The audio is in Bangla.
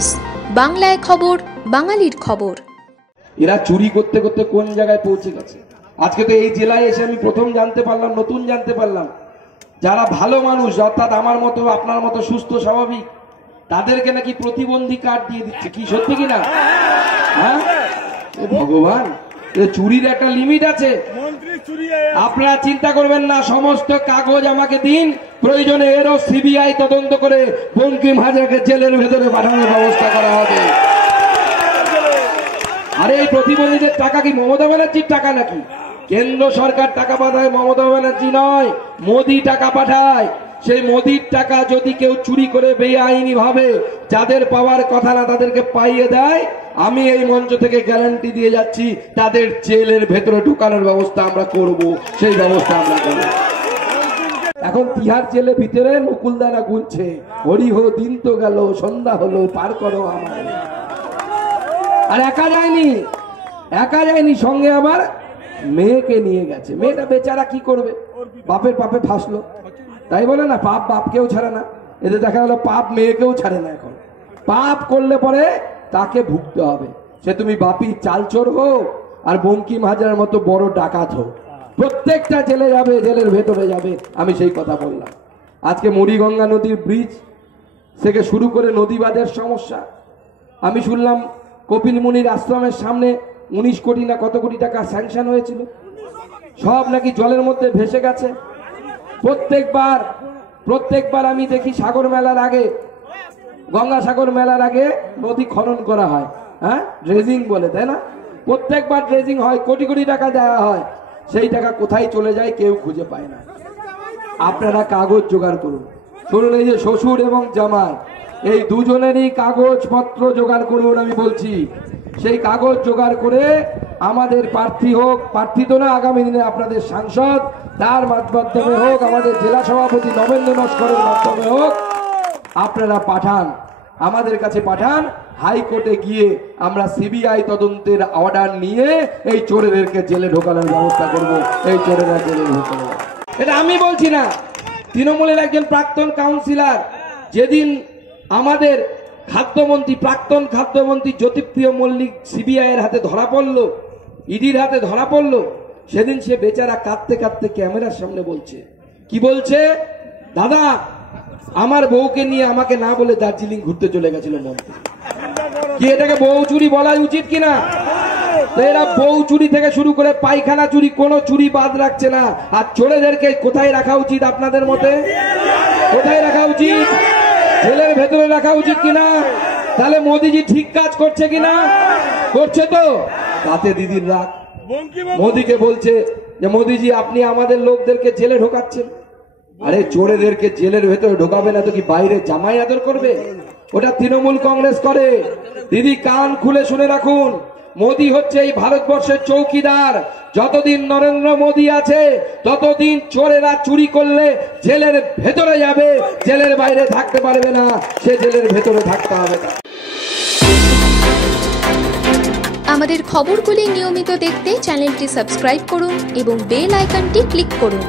নিউজ, বাংলায় খবর, বাঙালির খবর। এরা চুরি করতে করতে কোন জায়গায় পৌঁছে গেছে। আজকে তো এই জেলায় এসে আমি প্রথম জানতে পারলাম, নতুন জানতে পারলাম, যারা ভালো মানুষ অর্থাৎ আমার মতো আপনার মতো সুস্থ স্বাভাবিক তাদেরকে নাকি প্রতিবন্ধী কার্ড দিয়ে দিচ্ছে। কি সত্যি কিনা? হ্যাঁ ভগবান, চুরির একটা লিমিট আছে। আপনারা চিন্তা করবেন না, সমস্ত কাগজ আমাকে দিন, প্রয়োজনে এরও সিবিআই তদন্ত করে বঙ্কিম হাজরাকে জেলের ভেতরে পাঠানোর ব্যবস্থা করা হবে। আরে এই প্রতিবন্ধীদের টাকা কি মমতা ব্যানার্জির টাকা নাকি? কেন্দ্র সরকার টাকা পাঠায়, মমতা ব্যানার্জি নয়, মোদি টাকা পাঠায়। সেই মোদির টাকা যদি কেউ চুরি করে বেআইনি ভাবে যাদের পাওয়ার কথা না তাদেরকে পাইয়ে দেয়, আমি এই মঞ্চ থেকে গ্যারান্টি দিয়ে যাচ্ছি তাদের জেলের ভেতরে ঢুকানোর ব্যবস্থা আমরা করব, সেই ব্যবস্থা আমরা করব। এখন তিহার জেলের ভিতরে মুকুলদানা গুনছে, হরি হো দিন তো গেল, সন্ধ্যা হলো, পার করো আমার। আর একা যায়নি, সঙ্গে আবার মেয়েকে নিয়ে গেছে। মেয়েটা বেচারা কি করবে, বাপের পাপে ফাঁসলো, তাই বলে না পাপ বাপকেও ছাড়ে না, এদের দেখা গেল পাপ মেয়েকেও ছাড়ে না। এখন পাপ করলে পরে তাকে ভুগতে হবে, সে তুমি বাপি চালচোর হোক আর বঙ্কিম হাজরার মতো বড় ডাকাত হোক, প্রত্যেকটা জেলে যাবে, জেলের ভেতরে যাবে। আমি সেই কথা বললাম। আজকে মুড়িগঙ্গা নদীর ব্রিজ থেকে শুরু করে নদীবাদের সমস্যা, আমি শুনলাম কপিল মুনির আশ্রমের সামনে 19 কোটি না কত কোটি টাকা স্যাংশন হয়েছিল, সব নাকি জলের মধ্যে ভেসে গেছে। প্রত্যেকবার আমি দেখি সাগর মেলার আগে, গঙ্গাসাগর মেলার আগে নদী খনন করা হয়, হ্যাঁ ড্রেজিং বলে, তাই না? প্রত্যেকবার ড্রেজিং হয়, কোটি কোটি টাকা দেওয়া হয়, সেই টাকা কোথায় চলে যায় কেউ খুঁজে পায় না। আপনারা কাগজ জোগাড় করুন। শুনুন, এই যে শ্বশুর এবং জামাই, এই দুজনেরই কাগজপত্র জোগাড় করুন। আমি বলছি সেই কাগজ জোগাড় করে আমাদের প্রার্থী হোক, প্রার্থী তো না, আগামী দিনে আপনাদের সাংসদ, তার মাধ্যমে হোক, আমাদের জেলা সভাপতি নবেন্দ্র নস্করের মাধ্যমে হোক, আপনারা পাঠান, আমাদের কাছে পাঠান। হাইকোর্টে গিয়ে আমরা সিবিআই তদন্তের অর্ডার নিয়ে এই চোরেদেরকে জেলে ঢোকানোর ব্যবস্থা করব। এই চোরেরা জেলে ঢোকানো, এটা আমি বলছি না, তৃণমূলের একজন প্রাক্তন কাউন্সিলর, যেদিন আমাদের প্রাক্তন খাদ্যমন্ত্রী জ্যোতিপ্রিয় মল্লিক সিবিআই এর হাতে ধরা পড়লো, ইডির হাতে ধরা পড়লো, সেদিন সে বেচারা কাঁদতে কাঁদতে ক্যামেরার সামনে বলছে, কি বলছে, দাদা আমার বউকে নিয়ে আমাকে না বলে দার্জিলিং ঘুরতে চলে গেছিল মন্ত্রী। কি এটাকে বউ চুরি বলা উচিত কিনা? তো এরা বউ চুরি থেকে শুরু করে পায়খানা চুরি, কোনো চুরি বাদ রাখছে না। আর চোরেদেরকে কোথায় রাখা উচিত আপনাদের মতে? কোথায় রাখা উচিত? জেলের ভেতরে রাখা উচিত কিনা? তাহলে মোদিজি ঠিক কাজ করছে কিনা? করছে তো, তাতে দিদির রাগ। মোদিকে বলছে যে মোদিজি আপনি আমাদের লোকদেরকে জেলে ঢোকাচ্ছেন। আরে চোরেদেরকে জেলের ভেতরে ঢোকাবে না তো কি বাইরে জামাই আদর করবে? ওটা তৃণমূল কংগ্রেস করে। দিদি কান খুলে শুনে রাখুন, মোদি হচ্ছে এই ভারতবর্ষের চৌকিদার। যতদিন নরেন্দ্র মোদি আছে ততদিন চোরেরা চুরি করলে জেলের ভেতরে যাবে, জেলের বাইরে থাকতে পারবে না, সে জেলের ভেতরে থাকতে হবে। আমাদের খবরগুলি নিয়মিত দেখতে চ্যানেলটি সাবস্ক্রাইব করুন এবং বেল আইকনটি ক্লিক করুন।